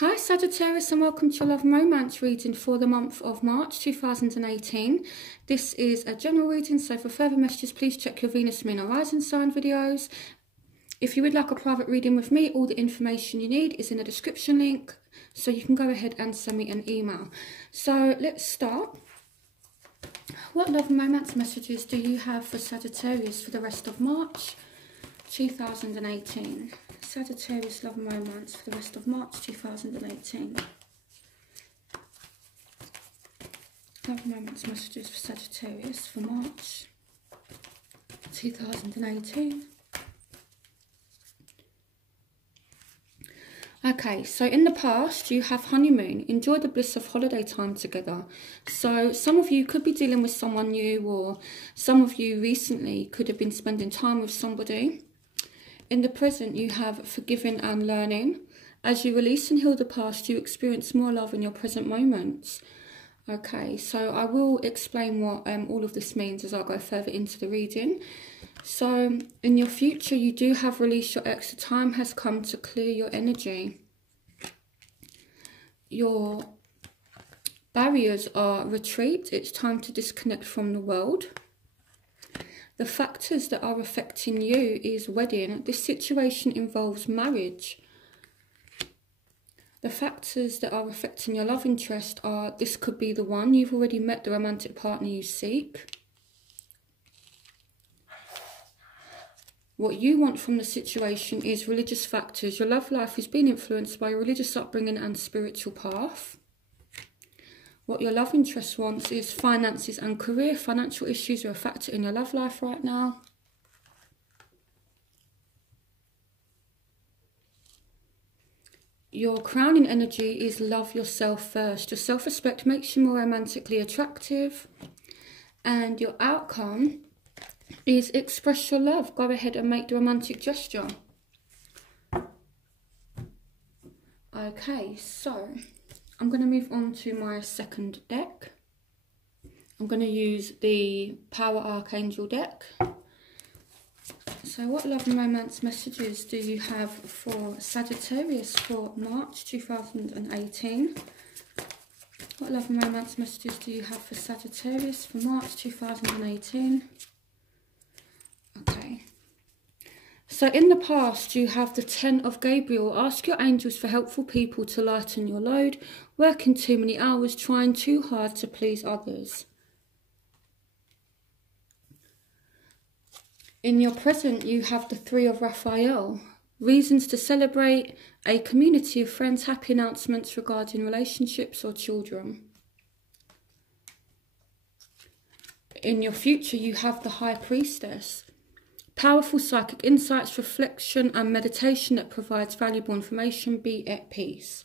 Hi Sagittarius, and welcome to your love and romance reading for the month of March 2018. This is a general reading, so for further messages please check your Venus, Moon or Rising sign videos. If you would like a private reading with me, all the information you need is in the description link, so you can go ahead and send me an email. So let's start. What love and romance messages do you have for Sagittarius for the rest of March 2018? Sagittarius, love and romance for the rest of March 2018. Love and romance messages for Sagittarius for March 2018. Okay, so in the past you have honeymoon. Enjoy the bliss of holiday time together. So some of you could be dealing with someone new, or some of you recently could have been spending time with somebody. In the present, you have forgiving and learning. As you release and heal the past, you experience more love in your present moments. Okay, so I will explain what all of this means as I go further into the reading. So in your future, you do have release your ex. The time has come to clear your energy. Your barriers are retreat. It's time to disconnect from the world. The factors that are affecting you is wedding. This situation involves marriage. The factors that are affecting your love interest are, this could be the one. You've already met the romantic partner you seek. What you want from the situation is religious factors. Your love life is being influenced by your religious upbringing and spiritual path. What your love interest wants is finances and career. Financial issues are a factor in your love life right now. Your crowning energy is love yourself first. Your self-respect makes you more romantically attractive. And your outcome is express your love. Go ahead and make the romantic gesture. Okay, so I'm going to move on to my second deck. I'm going to use the Power Archangel deck. So what love and romance messages do you have for Sagittarius for March 2018? What love and romance messages do you have for Sagittarius for March 2018? Okay. So in the past, you have the 10 of Gabriel. Ask your angels for helpful people to lighten your load. Working too many hours, trying too hard to please others. In your present, you have the 3 of Raphael. Reasons to celebrate, a community of friends, happy announcements regarding relationships or children. In your future, you have the High Priestess. Powerful psychic insights, reflection and meditation that provides valuable information. Be at peace.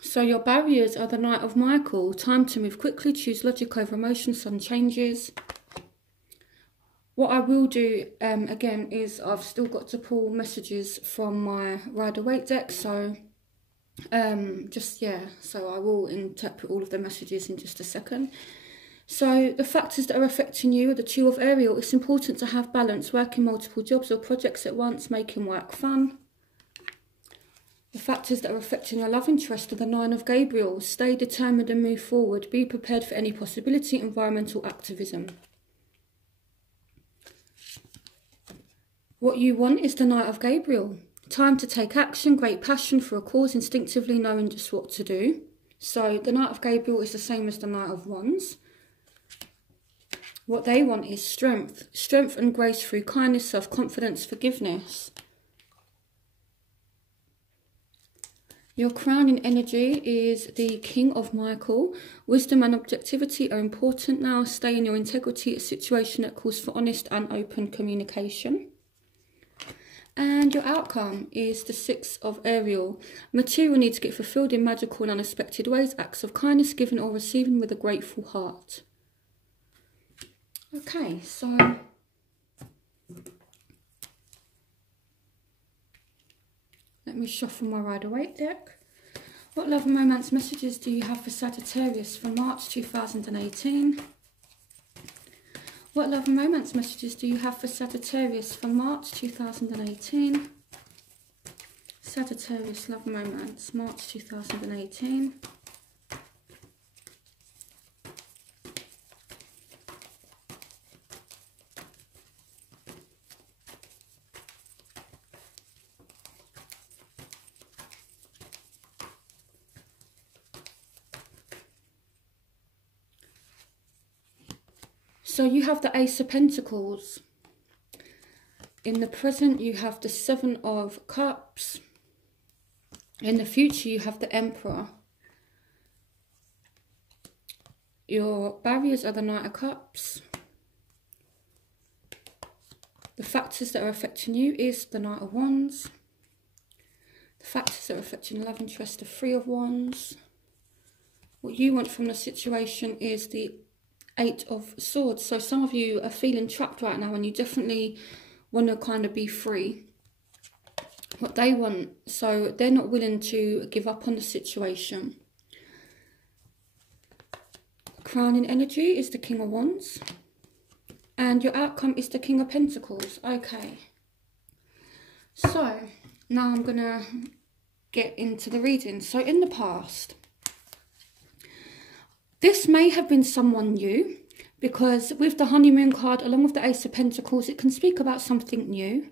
So your barriers are the Knight of Michael. Time to move quickly. Choose logic over emotion. Sudden changes. What I will do again is I've still got to pull messages from my Rider-Waite deck. So so I will interpret all of the messages in just a second. So the factors that are affecting you are the 2 of Ariel. It's important to have balance, working multiple jobs or projects at once, making work fun. The factors that are affecting your love interest are the 9 of Gabriel. Stay determined and move forward. Be prepared for any possibility. Environmental activism. What you want is the Knight of Gabriel. Time to take action, great passion for a cause, instinctively knowing just what to do. So the Knight of Gabriel is the same as the Knight of Wands. What they want is strength. Strength and grace through kindness, self-confidence, forgiveness. Your crowning energy is the King of Michael. Wisdom and objectivity are important now. Stay in your integrity. A situation that calls for honest and open communication. And your outcome is the 6 of Ariel. Material needs to get fulfilled in magical and unexpected ways. Acts of kindness, giving or receiving with a grateful heart. Okay, so let me shuffle my Rider-Waite deck. What love and romance messages do you have for Sagittarius for March 2018? What love and romance messages do you have for Sagittarius for March 2018? Sagittarius love and romance, March 2018. So you have the Ace of Pentacles. In the present, you have the Seven of Cups. In the future, you have the Emperor. Your barriers are the Knight of Cups. The factors that are affecting you is the Knight of Wands. The factors that are affecting love interest, the Three of Wands. What you want from the situation is the Eight of Swords. So some of you are feeling trapped right now and you definitely want to kind of be free. What they want, so they're not willing to give up on the situation. Crowning energy is the King of Wands. And your outcome is the King of Pentacles. Okay. So now I'm going to get into the reading. So in the past, this may have been someone new, because with the honeymoon card, along with the Ace of Pentacles, it can speak about something new.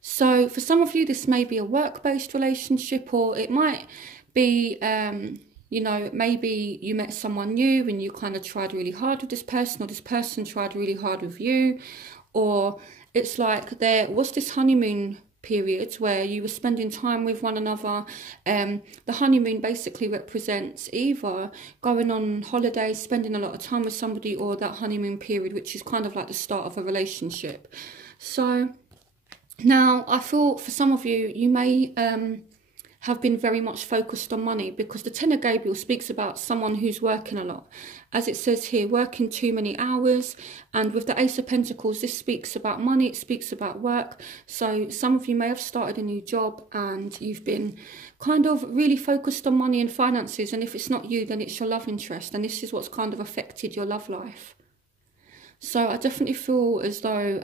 So for some of you, this may be a work-based relationship, or it might be, you know, maybe you met someone new and you kind of tried really hard with this person, or this person tried really hard with you, or it's like there was this honeymoon periods where you were spending time with one another. The honeymoon basically represents either going on holidays, spending a lot of time with somebody, or that honeymoon period, which is kind of like the start of a relationship. So now I feel for some of you, you may have been very much focused on money, because the Ten of Gabriel speaks about someone who's working a lot. As it says here, working too many hours. And with the Ace of Pentacles, this speaks about money, it speaks about work. So some of you may have started a new job and you've been kind of really focused on money and finances. And if it's not you, then it's your love interest. And this is what's kind of affected your love life. So I definitely feel as though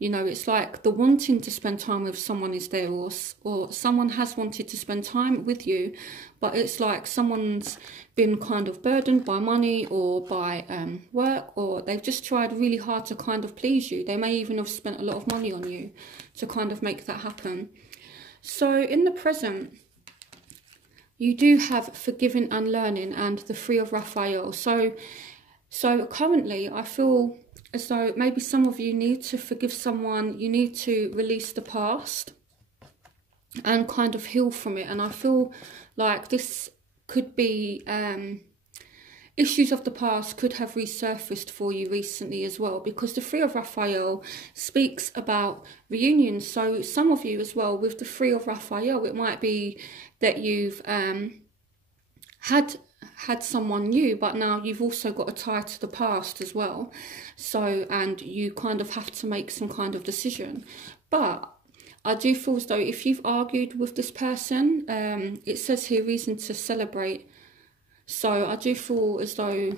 you know, it's like the wanting to spend time with someone is there, or someone has wanted to spend time with you, but it's like someone's been kind of burdened by money or by work, or they've just tried really hard to kind of please you. They may even have spent a lot of money on you to kind of make that happen. So in the present, you do have forgiving and learning and the Three of Raphael. So currently I feel as though maybe some of you need to forgive someone, you need to release the past and kind of heal from it. And I feel like this could be issues of the past could have resurfaced for you recently as well, because the Three of Raphael speaks about reunion. So some of you as well, with the Three of Raphael, it might be that you've had someone new, but now you've also got a tie to the past as well. So, and you kind of have to make some kind of decision. But I do feel as though if you've argued with this person, it says here reason to celebrate. So I do feel as though,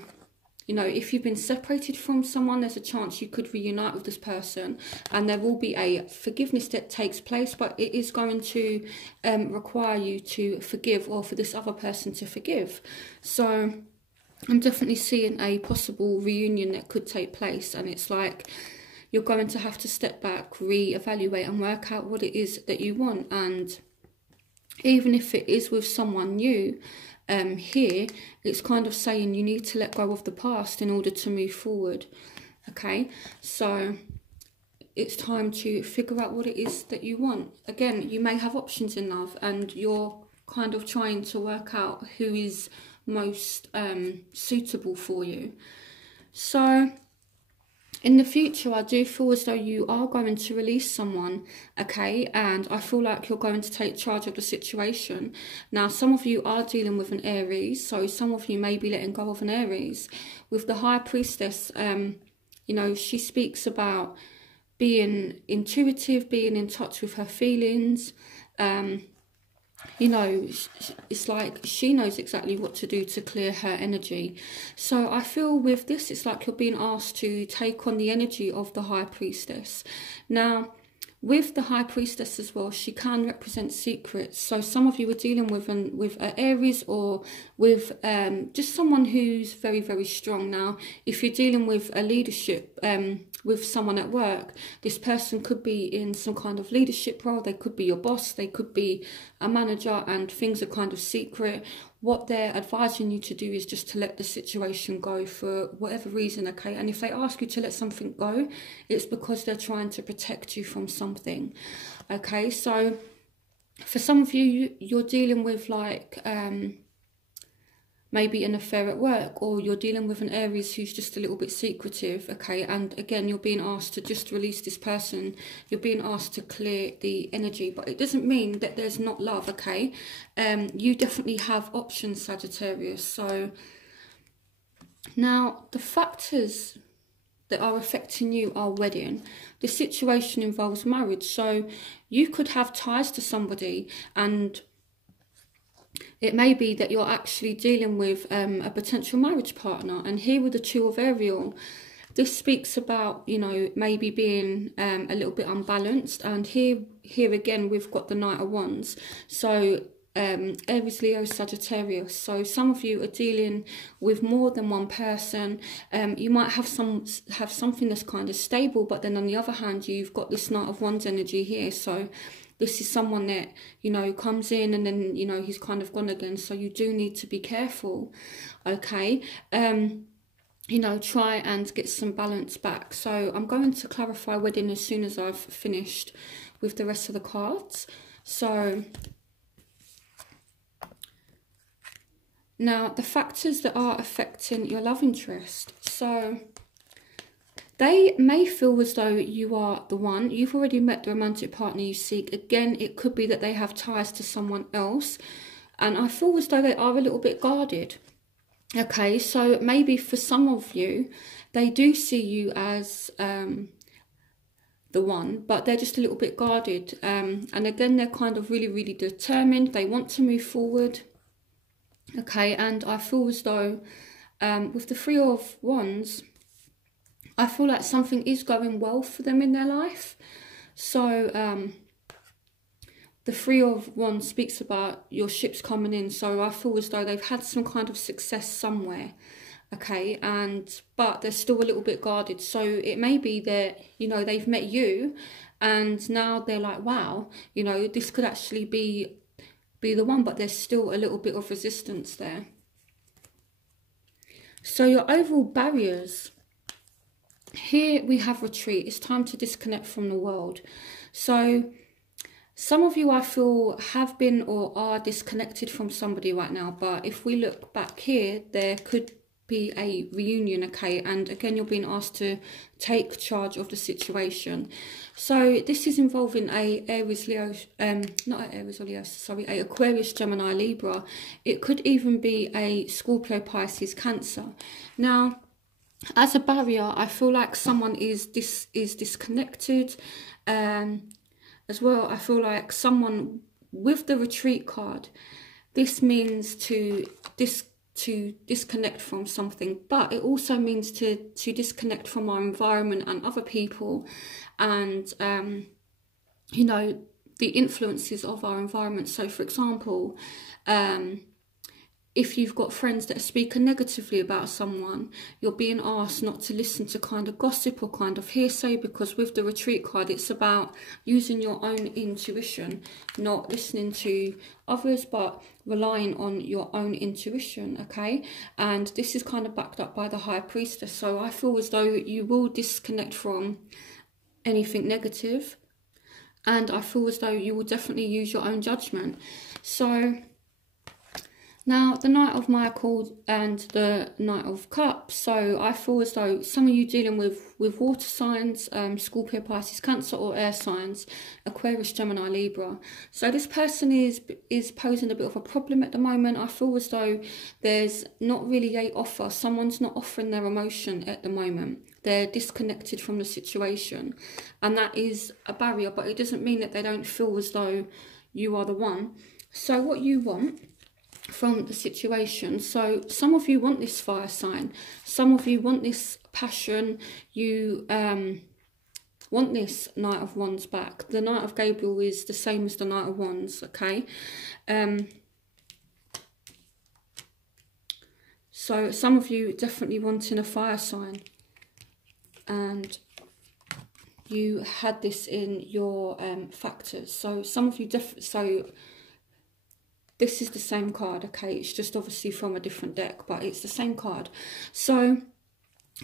you know, if you've been separated from someone, there's a chance you could reunite with this person, and there will be a forgiveness that takes place, but it is going to require you to forgive, or for this other person to forgive. So I'm definitely seeing a possible reunion that could take place, and it's like you're going to have to step back, re-evaluate and work out what it is that you want. And even if it is with someone new, here it's kind of saying you need to let go of the past in order to move forward. Okay, so it's time to figure out what it is that you want. Again, you may have options in love and you're kind of trying to work out who is most suitable for you. So in the future, I do feel as though you are going to release someone, okay? And I feel like you're going to take charge of the situation. Now, some of you are dealing with an Aries, so some of you may be letting go of an Aries. With the High Priestess, you know, she speaks about being intuitive, being in touch with her feelings. You know, it's like she knows exactly what to do to clear her energy. So I feel with this, it's like you're being asked to take on the energy of the High Priestess. Now, with the High Priestess as well, she can represent secrets. So some of you are dealing with an Aries, or with just someone who's very, very strong. Now, if you're dealing with a leadership, with someone at work, this person could be in some kind of leadership role. They could be your boss, they could be a manager, and things are kind of secret. What they're advising you to do is just to let the situation go for whatever reason, okay? And if they ask you to let something go, it's because they're trying to protect you from something, okay? So for some of you, you're dealing with like maybe an affair at work, or you're dealing with an Aries who's just a little bit secretive, okay? And again, you're being asked to just release this person. You're being asked to clear the energy, but it doesn't mean that there's not love, okay? You definitely have options, Sagittarius. So now the factors that are affecting you are wedding. The situation involves marriage. So you could have ties to somebody, and it may be that you're actually dealing with a potential marriage partner. And here with the Two of Ariel, this speaks about, you know, maybe being a little bit unbalanced. And here again, we've got the Knight of Wands. So Aries, Leo, Sagittarius. So some of you are dealing with more than one person. You might have something that's kind of stable, but then on the other hand, you've got this Knight of Wands energy here. So this is someone that, you know, comes in and then, you know, he's kind of gone again. So you do need to be careful, okay? You know, try and get some balance back. So I'm going to clarify wedding as soon as I've finished with the rest of the cards. So now the factors that are affecting your love interest. So they may feel as though you are the one. You've already met the romantic partner you seek. Again, it could be that they have ties to someone else. And I feel as though they are a little bit guarded. Okay, so maybe for some of you, they do see you as the one, but they're just a little bit guarded. And again, they're kind of really, really determined. They want to move forward. Okay, and I feel as though with the Three of Wands, I feel like something is going well for them in their life. So the Three of Wands speaks about your ships coming in. So I feel as though they've had some kind of success somewhere. Okay, but they're still a little bit guarded. So it may be that, you know, they've met you and now they're like, wow, you know, this could actually be the one, but there's still a little bit of resistance there. So your overall barriers. Here we have retreat. It's time to disconnect from the world. So some of you, I feel, have been or are disconnected from somebody right now. But if we look back here, there could be a reunion, okay? And again, you're being asked to take charge of the situation. So this is involving a Aries, Leo, not an Aries or Leo, sorry, a Aquarius, Gemini, Libra. It could even be a Scorpio, Pisces, Cancer. Now, as a barrier, I feel like someone is disconnected. As well, I feel like someone with the retreat card, this means to disconnect from something, but it also means to disconnect from our environment and other people, and you know, the influences of our environment. So for example, if you've got friends that are speaking negatively about someone, you're being asked not to listen to kind of gossip or kind of hearsay, because with the retreat card, it's about using your own intuition, not listening to others, but relying on your own intuition, okay? And this is kind of backed up by the High Priestess. So I feel as though you will disconnect from anything negative, and I feel as though you will definitely use your own judgment. So now, the Knight of Michael and the Knight of Cups. So I feel as though some of you dealing with water signs, Scorpio, Pisces, Cancer, or air signs, Aquarius, Gemini, Libra. So this person is posing a bit of a problem at the moment. I feel as though there's not really a offer. Someone's not offering their emotion at the moment. They're disconnected from the situation. And that is a barrier, but it doesn't mean that they don't feel as though you are the one. So what you want from the situation. So some of you want this fire sign. Some of you want this passion. You want this Knight of Wands back. The Knight of Gabriel is the same as the Knight of Wands, okay? So some of you definitely wanting a fire sign, and you had this in your factors. So some of you so this is the same card, okay? It's just obviously from a different deck, but it's the same card. So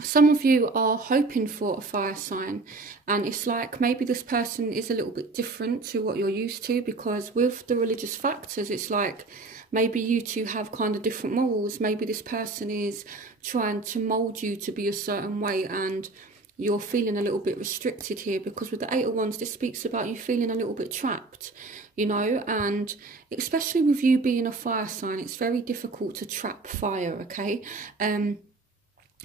some of you are hoping for a fire sign, and it's like maybe this person is a little bit different to what you're used to, because with the religious factors, it's like maybe you two have kind of different morals. Maybe this person is trying to mold you to be a certain way, and you're feeling a little bit restricted here, because with the Eight of Wands, this speaks about you feeling a little bit trapped, you know, and especially with you being a fire sign, it's very difficult to trap fire, okay?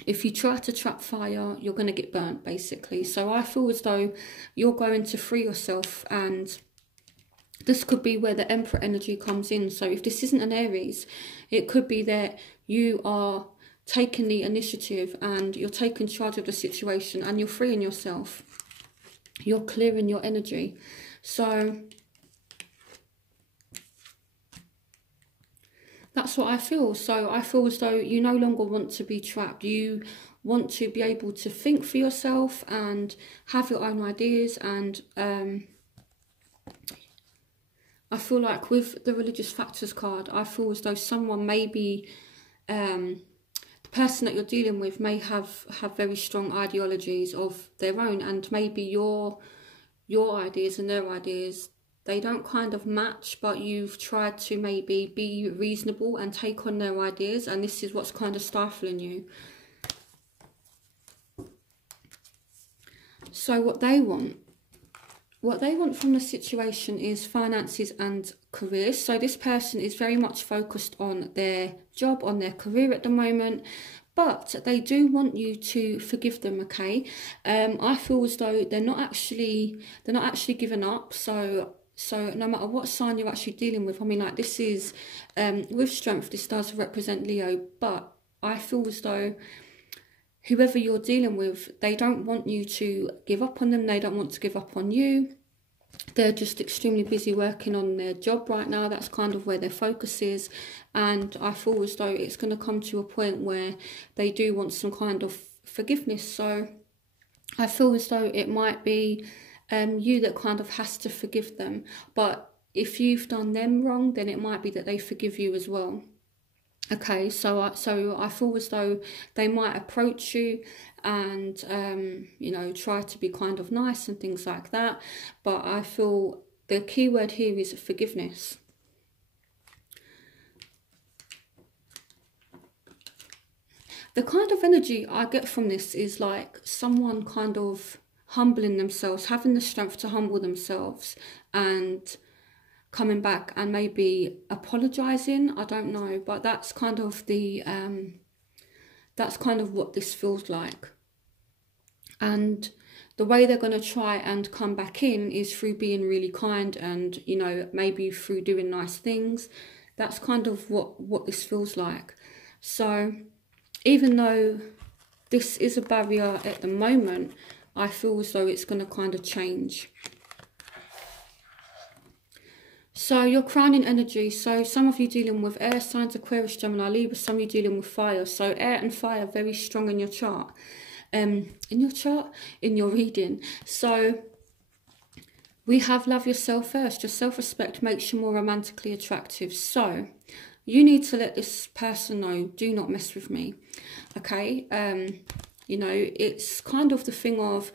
If you try to trap fire, you're going to get burnt, basically. So I feel as though you're going to free yourself, and this could be where the Emperor energy comes in. So if this isn't an Aries, it could be that you are taking the initiative and you're taking charge of the situation, and you're freeing yourself. You're clearing your energy. So that's what I feel. So I feel as though you no longer want to be trapped. You want to be able to think for yourself and have your own ideas. And I feel like with the religious factors card, I feel as though someone maybe the person that you're dealing with may have very strong ideologies of their own, and maybe your ideas and their ideas, they don't kind of match, but you've tried to maybe be reasonable and take on their ideas, and this is what's kind of stifling you. So what they want from the situation is finances and careers. So this person is very much focused on their job, on their career at the moment, but they do want you to forgive them, okay? I feel as though they're not actually giving up. So no matter what sign you're actually dealing with, I mean, like, this is with strength, this does represent Leo, but I feel as though whoever you're dealing with, they don't want you to give up on them. They don't want to give up on you. They're just extremely busy working on their job right now. That's kind of where their focus is. And I feel as though it's going to come to a point where they do want some kind of forgiveness. So I feel as though it might be you that kind of has to forgive them. But if you've done them wrong, then it might be that they forgive you as well. Okay, so I feel as though they might approach you and, you know, try to be kind of nice and things like that. But I feel the key word here is forgiveness. The kind of energy I get from this is like someone kind of humbling themselves, having the strength to humble themselves and coming back and maybe apologizing. I don't know, but that's kind of the that's kind of what this feels like. And the way they're going to try and come back in is through being really kind and, you know, maybe through doing nice things. That's kind of what this feels like. So even though this is a barrier at the moment, I feel as though it's going to kind of change. So your crowning energy, so some of you dealing with air signs, Aquarius, Gemini, Libra, some of you dealing with fire. So air and fire very strong in your chart. In your reading. So we have love yourself first. Your self-respect makes you more romantically attractive. So you need to let this person know, do not mess with me. Okay? You know, it's kind of the thing of,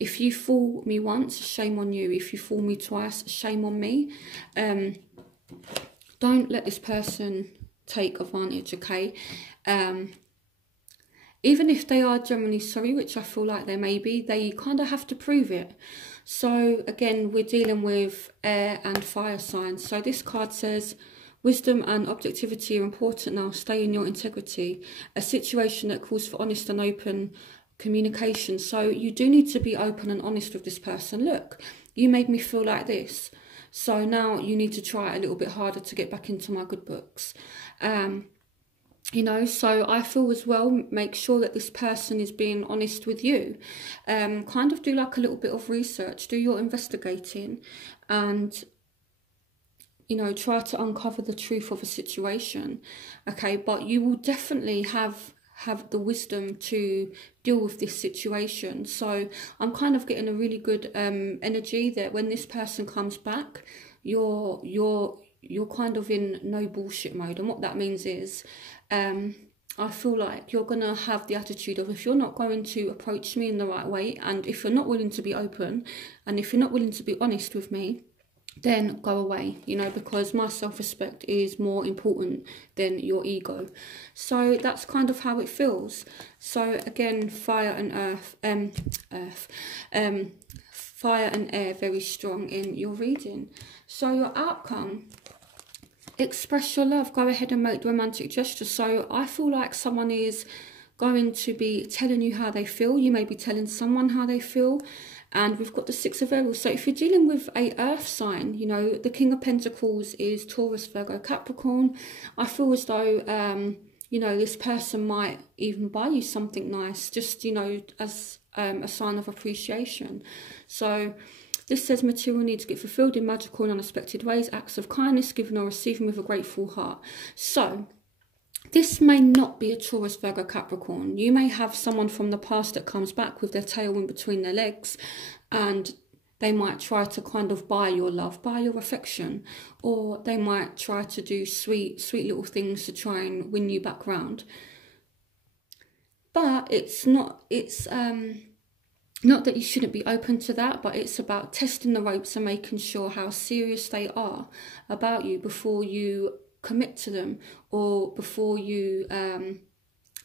if you fool me once, shame on you. If you fool me twice, shame on me. Don't let this person take advantage, okay? Even if they are genuinely sorry, which I feel like they may be, they kind of have to prove it. So again, we're dealing with air and fire signs. So this card says, wisdom and objectivity are important now. Stay in your integrity. A situation that calls for honest and open communication. So you do need to be open and honest with this person. Look, you made me feel like this, so now you need to try a little bit harder to get back into my good books. You know, so I feel as well, make sure that this person is being honest with you. Kind of do like a little bit of research, do your investigating, and, you know, try to uncover the truth of a situation. Okay, but you will definitely have the wisdom to deal with this situation. So I'm kind of getting a really good energy that when this person comes back, you're kind of in no bullshit mode. And what that means is, I feel like you're going to have the attitude of, if you're not going to approach me in the right way, and if you're not willing to be open, and if you're not willing to be honest with me, then go away, you know, because my self-respect is more important than your ego. So that's kind of how it feels. So again, fire and fire and air very strong in your reading. So your outcome, express your love, go ahead and make the romantic gesture. So I feel like someone is going to be telling you how they feel. You may be telling someone how they feel. And we've got the Six of Aerials. So if you're dealing with a earth sign, you know, the King of Pentacles is Taurus, Virgo, Capricorn. I feel as though, you know, this person might even buy you something nice, just, you know, as a sign of appreciation. So this says material needs get fulfilled in magical and unexpected ways, acts of kindness given or receiving with a grateful heart. So this may not be a Taurus, Virgo, Capricorn. You may have someone from the past that comes back with their tail in between their legs, and they might try to kind of buy your love, buy your affection, or they might try to do sweet little things to try and win you back round. But it's not that you shouldn't be open to that, but it's about testing the ropes and making sure how serious they are about you before you commit to them, or before you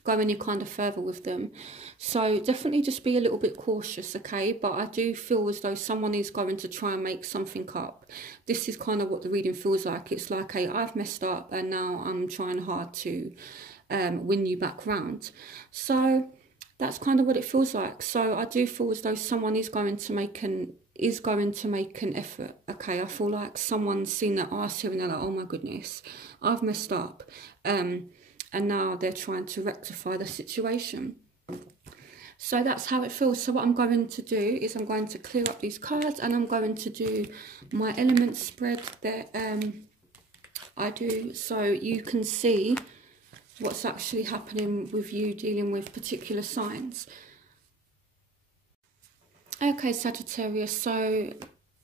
go any kind of further with them. So definitely just be a little bit cautious, okay? But I do feel as though someone is going to try and make something up. This is kind of what the reading feels like. It's like, hey, I've messed up and now I'm trying hard to win you back round. So that's kind of what it feels like. So I do feel as though someone is going to make an effort, okay? I feel like someone's seen their arse here and they're like, oh my goodness, I've messed up, and now they're trying to rectify the situation. So that's how it feels. So what I'm going to do is I'm going to clear up these cards, and I'm going to do my element spread that I do, so you can see what's actually happening with you dealing with particular signs. Okay, Sagittarius, so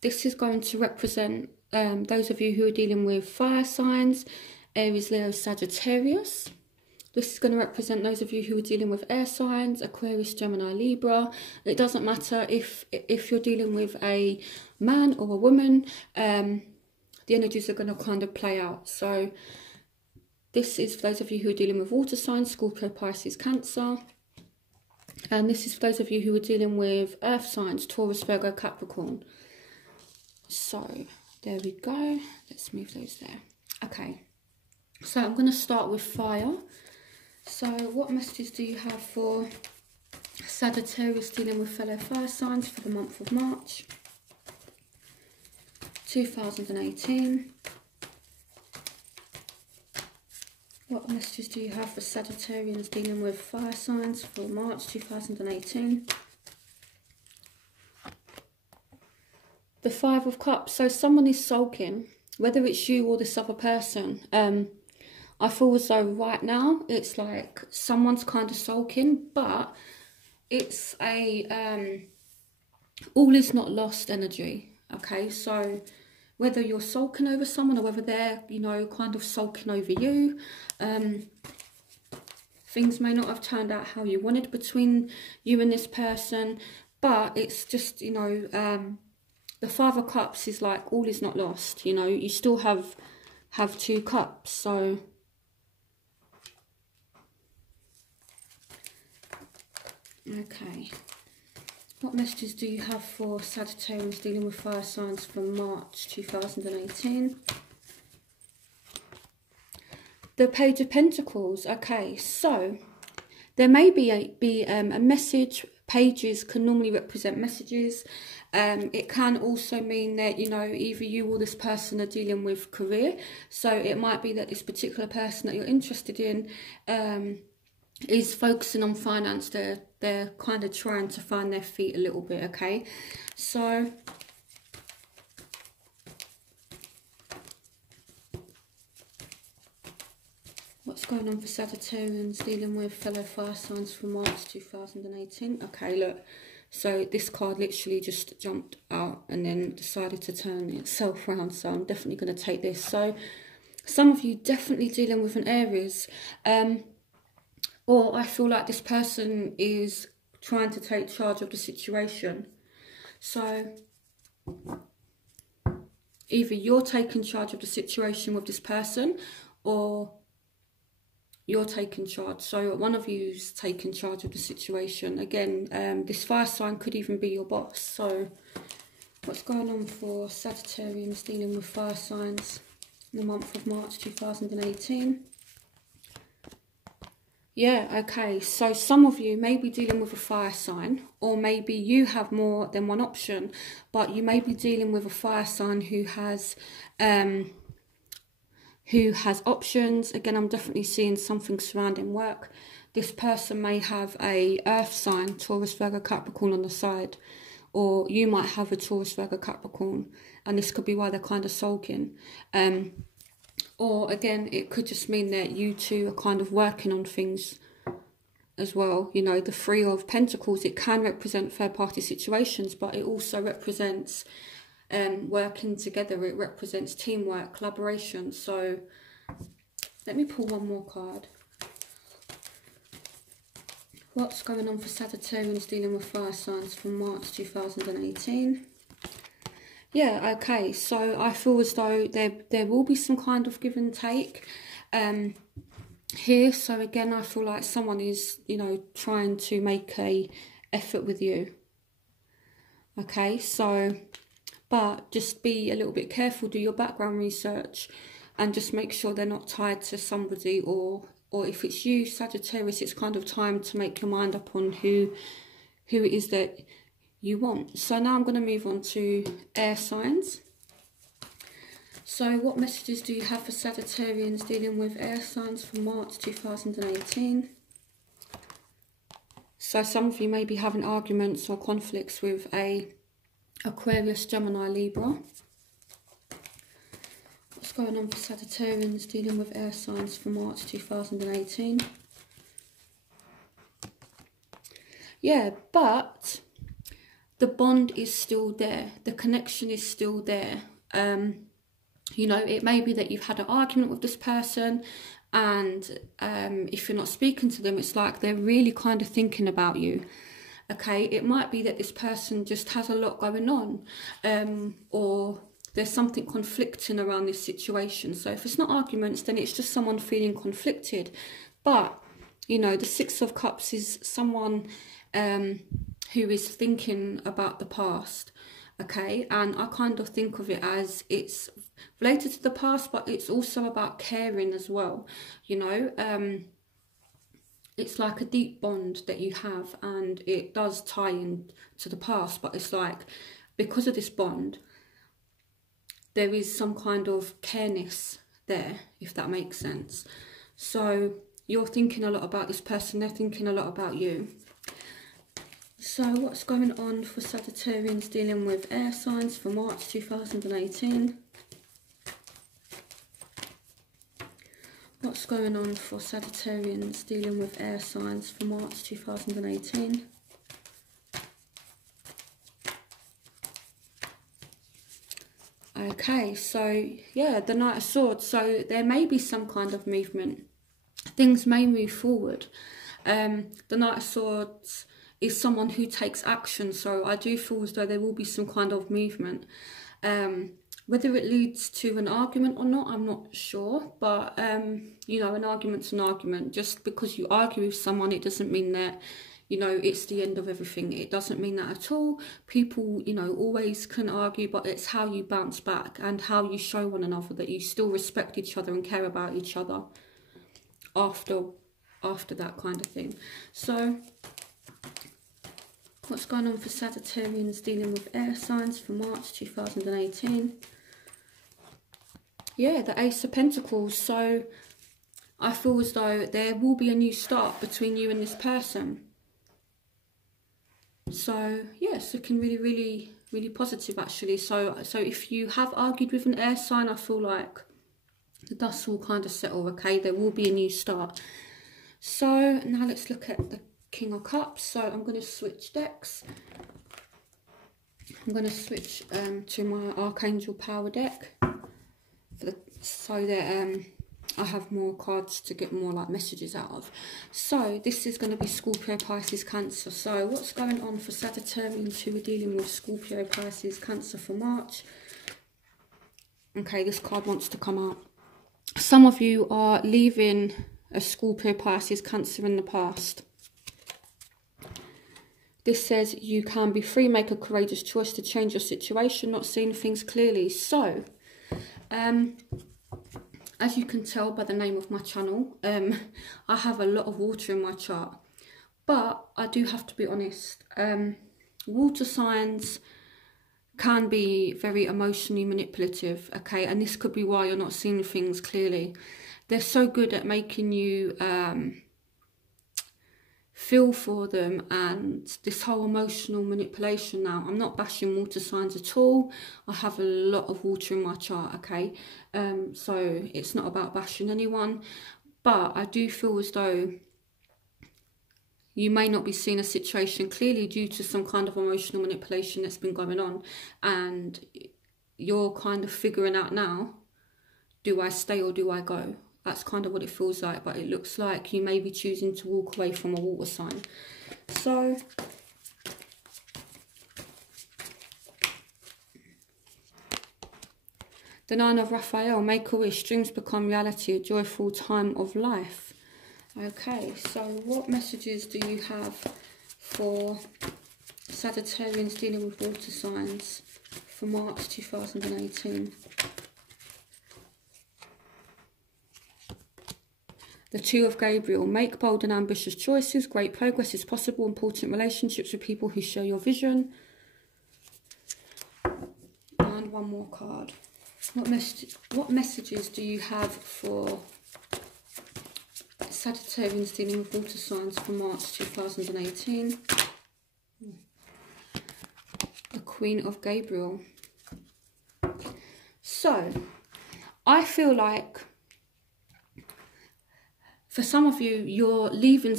this is going to represent those of you who are dealing with fire signs, Aries, Leo, Sagittarius. This is going to represent those of you who are dealing with air signs, Aquarius, Gemini, Libra. It doesn't matter if you're dealing with a man or a woman, the energies are going to kind of play out. So this is for those of you who are dealing with water signs, Scorpio, Pisces, Cancer. And this is for those of you who are dealing with earth signs, Taurus, Virgo, Capricorn. So there we go. Let's move those there. Okay. So I'm going to start with fire. So what messages do you have for Sagittarius dealing with fellow fire signs for the month of March 2018? What messages do you have for Sagittarians dealing with fire signs for March 2018? The Five of Cups. So someone is sulking, whether it's you or this other person. I feel as though right now it's like someone's kind of sulking, but it's a all is not lost energy. Okay, so whether you're sulking over someone or whether they're, you know, kind of sulking over you, things may not have turned out how you wanted between you and this person, but it's just, you know, the Five of Cups is like all is not lost. You know, you still have two cups. So okay, what messages do you have for Sagittarians dealing with fire signs for March 2018? The Page of Pentacles. Okay, so there may be a message pages can normally represent messages. It can also mean that, you know, either you or this person are dealing with career. So it might be that this particular person that you're interested in is focusing on finance. They're kind of trying to find their feet a little bit, okay? So what's going on for Sagittarians dealing with fellow fire signs for March 2018? Okay, look. So this card literally just jumped out and then decided to turn itself around. So I'm definitely going to take this. So some of you definitely dealing with an Aries. Or I feel like this person is trying to take charge of the situation. So either you're taking charge of the situation with this person, or you're taking charge. So one of you's taking charge of the situation. Again, this fire sign could even be your boss. So what's going on for Sagittarians dealing with fire signs in the month of March 2018? Yeah, okay, so some of you may be dealing with a fire sign, or maybe you have more than one option, but you may be dealing with a fire sign who has options. Again, I'm definitely seeing something surrounding work. This person may have a earth sign, Taurus, Virgo, Capricorn on the side, or you might have a Taurus, Virgo, Capricorn, and this could be why they're kind of sulking. Or again, it could just mean that you two are kind of working on things as well. You know, the Three of Pentacles, it can represent third party situations, but it also represents working together. It represents teamwork, collaboration. So let me pull one more card. What's going on for Sagittarians dealing with fire signs from March 2018? Yeah, okay, so I feel as though there will be some kind of give and take here. So again, I feel like someone is, you know, trying to make a effort with you. Okay, so, but just be a little bit careful, do your background research, and just make sure they're not tied to somebody, or if it's you, Sagittarius, it's kind of time to make your mind up on who it is that you want. So now I'm going to move on to air signs. So what messages do you have for Sagittarians dealing with air signs for March 2018? So some of you may be having arguments or conflicts with a Aquarius, Gemini, Libra. What's going on for Sagittarians dealing with air signs for March 2018? Yeah, but the bond is still there. The connection is still there. You know, it may be that you've had an argument with this person, and if you're not speaking to them, it's like they're really kind of thinking about you. Okay, it might be that this person just has a lot going on, or there's something conflicting around this situation. So if it's not arguments, then it's just someone feeling conflicted. But, you know, the Six of Cups is someone who is thinking about the past, okay? And I kind of think of it as it's related to the past, but it's also about caring as well, you know? It's like a deep bond that you have, and it does tie in to the past, but it's like, because of this bond, there is some kind of careness there, if that makes sense. So you're thinking a lot about this person, they're thinking a lot about you. So what's going on for Sagittarians dealing with air signs for March 2018? What's going on for Sagittarians dealing with air signs for March 2018? Okay, so yeah, the Knight of Swords. So there may be some kind of movement. Things may move forward. The Knight of Swords is someone who takes action. So I do feel as though there will be some kind of movement. Whether it leads to an argument or not, I'm not sure. But, you know, an argument's an argument. Just because you argue with someone, it doesn't mean that, you know, it's the end of everything. It doesn't mean that at all. People, you know, always can argue, but it's how you bounce back and how you show one another that you still respect each other and care about each other after that kind of thing. So What's going on for Sagittarians dealing with air signs for March 2018? Yeah, the Ace of Pentacles. So I feel as though there will be a new start between you and this person. So yes, looking really positive actually. So if you have argued with an air sign, I feel like the dust will kind of settle, okay? There will be a new start. So now let's look at the King of Cups. So I'm going to switch decks. I'm going to switch to my Archangel Power deck so that I have more cards to get more like messages out of. So this is going to be Scorpio, Pisces, Cancer. So what's going on for Sagittarians who are dealing with Scorpio, Pisces, Cancer for March? Okay, this card wants to come out. Some of you are leaving a Scorpio, Pisces, Cancer in the past. This says you can be free, make a courageous choice to change your situation, not seeing things clearly. So, as you can tell by the name of my channel, I have a lot of water in my chart. But I do have to be honest, water signs can be very emotionally manipulative, okay? And this could be why you're not seeing things clearly. They're so good at making you feel for them, and this whole emotional manipulation. Now, I'm not bashing water signs at all. I have a lot of water in my chart, okay? So it's not about bashing anyone, but I do feel as though you may not be seeing a situation clearly due to some kind of emotional manipulation that's been going on, and you're kind of figuring out now, do I stay or do I go? That's kind of what it feels like, but it looks like you may be choosing to walk away from a water sign. So the Nine of Raphael, make a wish, dreams become reality, a joyful time of life. Okay, so what messages do you have for Sagittarians dealing with water signs for March 2018? The Two of Gabriel, make bold and ambitious choices, great progress is possible, important relationships with people who share your vision. And one more card. What messages do you have for Sagittarians dealing with water signs for March 2018? The Queen of Gabriel. So, I feel like for some of you, you're leaving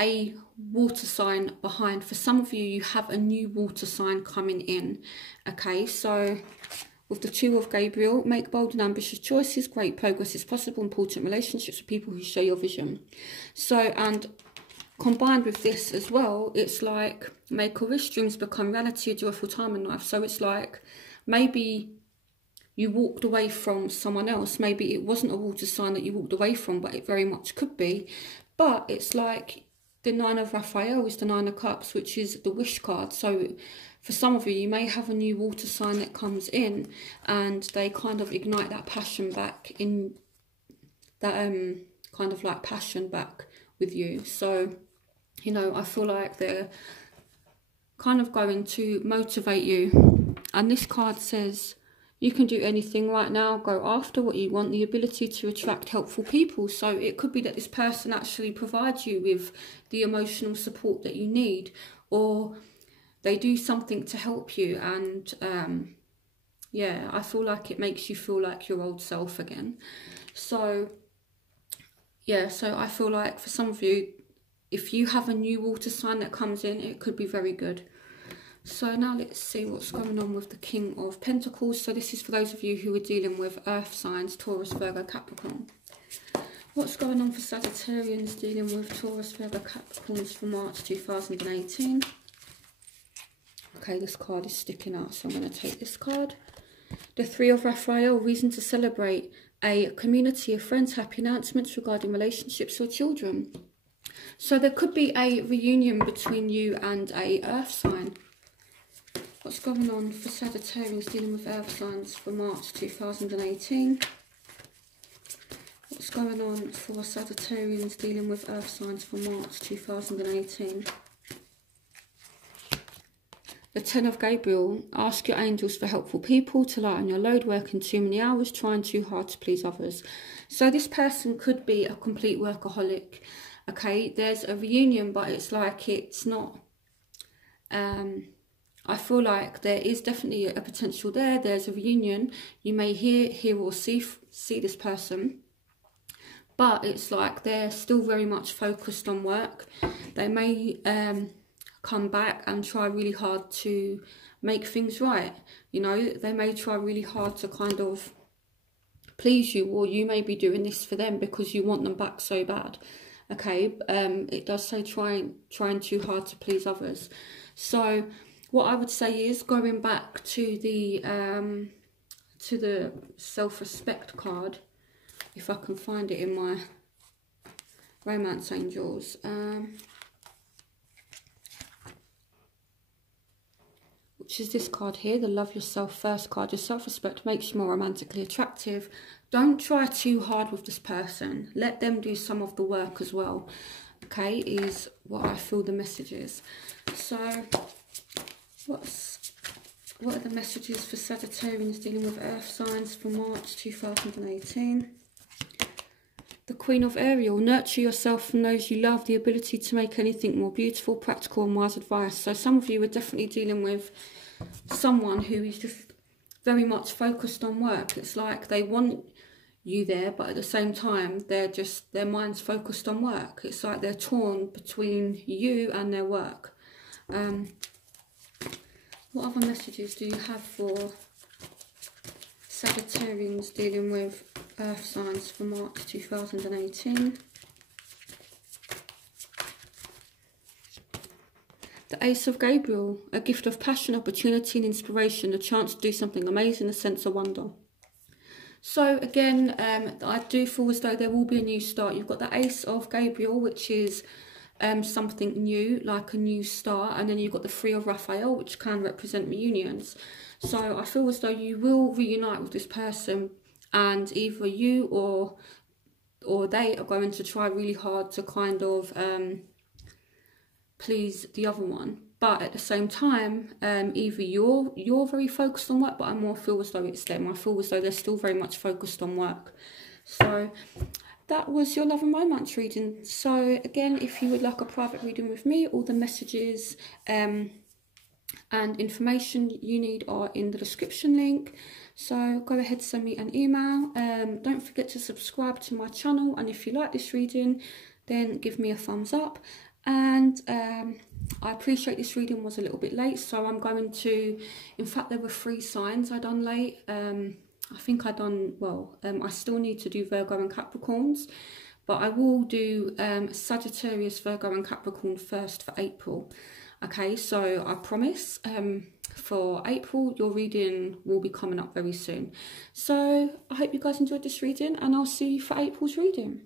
a water sign behind. For some of you, you have a new water sign coming in. Okay, so with the Two of Gabriel, make bold and ambitious choices, great progress is possible, important relationships with people who share your vision. So, and combined with this as well, it's like make a wish, dreams become reality, a joyful time in life. So it's like maybe you walked away from someone else. Maybe it wasn't a water sign that you walked away from, but it very much could be. But it's like the Nine of Raphael is the Nine of Cups, which is the wish card. So for some of you, you may have a new water sign that comes in, and they kind of ignite that passion back in that kind of like passion back with you. So, you know, I feel like they're kind of going to motivate you. And this card says, you can do anything right now, go after what you want, the ability to attract helpful people. So it could be that this person actually provides you with the emotional support that you need, or they do something to help you. And yeah, I feel like it makes you feel like your old self again. So yeah, so I feel like for some of you, if you have a new water sign that comes in, it could be very good. So now let's see what's going on with the King of Pentacles. So this is for those of you who are dealing with earth signs, Taurus, Virgo, Capricorn. What's going on for Sagittarians dealing with Taurus, Virgo, Capricorns for March 2018? Okay, this card is sticking out, so I'm going to take this card. The Three of Raphael, reason to celebrate, a community of friends, happy announcements regarding relationships or children. So there could be a reunion between you and a earth sign. What's going on for Sagittarians dealing with earth signs for March 2018? What's going on for Sagittarians dealing with earth signs for March 2018? The 10 of Gabriel, ask your angels for helpful people to lighten your load, working too many hours, trying too hard to please others. So this person could be a complete workaholic. Okay, there's a reunion, but it's like it's not. I feel like there is definitely a potential there. There's a reunion. You may hear or see this person, but it's like they're still very much focused on work. They may come back and try really hard to make things right. You know, they may try really hard to kind of please you, or you may be doing this for them because you want them back so bad. Okay, it does say trying too hard to please others. So what I would say is going back to the self-respect card, if I can find it in my romance angels. Which is this card here, the love yourself first card. Your self-respect makes you more romantically attractive. Don't try too hard with this person. Let them do some of the work as well. Okay, is what I feel the message is. So, what are the messages for Sagittarians dealing with earth signs for March 2018? The Queen of Ariel, nurture yourself from those you love, the ability to make anything more beautiful, practical and wise advice. So some of you are definitely dealing with someone who is just very much focused on work. It's like they want you there, but at the same time, their mind's focused on work. It's like they're torn between you and their work. What other messages do you have for Sagittarians dealing with earth signs for March 2018? The Ace of Gabriel, a gift of passion, opportunity and inspiration, a chance to do something amazing, a sense of wonder. So again, I do feel as though there will be a new start. You've got the Ace of Gabriel, which is something new, like a new start, and then you've got the Three of Raphael, which can represent reunions. So I feel as though you will reunite with this person, and either you or they are going to try really hard to kind of please the other one. But at the same time, either you're very focused on work, but I more feel as though it's them. I feel as though they're still very much focused on work. So that was your love and romance reading. So again, if you would like a private reading with me, all the messages and information you need are in the description link. So go ahead, send me an email. Don't forget to subscribe to my channel, and if you like this reading, then give me a thumbs up. And I appreciate this reading was a little bit late, so I'm going to, in fact there were 3 signs I done late. I think I done, well, I still need to do Virgo and Capricorns, but I will do Sagittarius, Virgo and Capricorn first for April. Okay, so I promise for April your reading will be coming up very soon. So I hope you guys enjoyed this reading, and I'll see you for April's reading.